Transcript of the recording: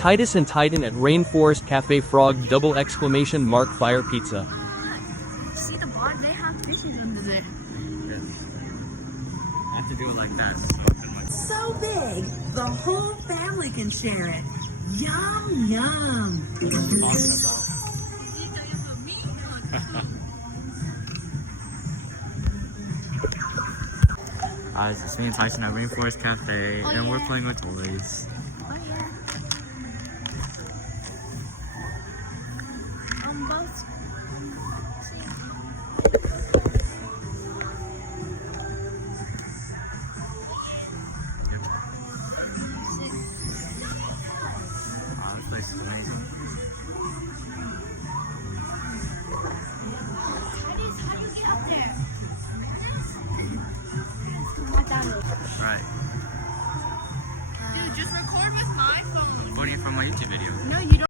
Titus and Titan at Rainforest Cafe Frog double exclamation mark fire pizza. See the bar? They have fishes under there. Yes. I have to do it like that. So big, the whole family can share it. Yum, yum. What are you talking about? It's me and Tyson at Rainforest Cafe, and we're playing with toys. Oh yeah. Both. This place is amazing. How do you get up there? Right. Dude, just record with my phone. I'm recording it from my YouTube video. No, you don't.